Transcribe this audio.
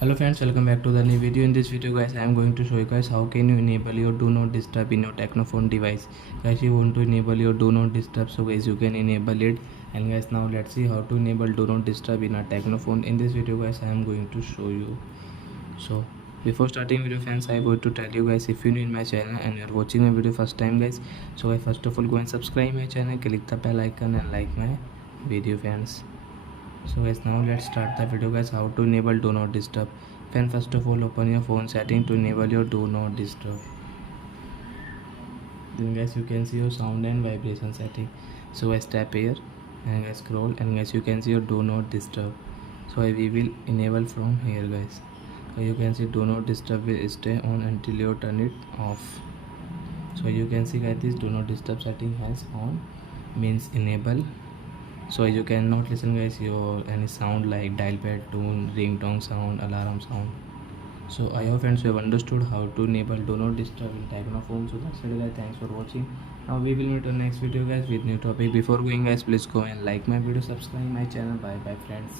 Hello friends, welcome back to the new video. In this video guys, I am going to show you guys how can you enable your do not disturb in your Technophone device. Guys, you want to enable your do not disturb, so guys you can enable it. And guys, now let's see how to enable do not disturb in a Technophone. In this video guys, I am going to show you. So before starting video friends, I want to tell you guys, if you new in my channel and you are watching my video first time guys, so guys, first of all go and subscribe my channel, click the bell icon and like my video friends. So guys, now let's start the video guys, how to enable do not disturb. Then first of all open your phone setting to enable your do not disturb. Then guys you can see your sound and vibration setting. So guys tap here and guys scroll and guys you can see your do not disturb. So we will enable from here guys. So you can see do not disturb will stay on until you turn it off. So you can see guys this do not disturb setting has on means enable. So you cannot listen guys your any sound like dial pad tone, ringtone sound, alarm sound. So I hope friends you have understood how to enable do not disturb in Technophone. So that's it guys, thanks for watching. Now we will meet on next video guys with new topic. Before going guys, please go and like my video, subscribe my channel. Bye bye friends.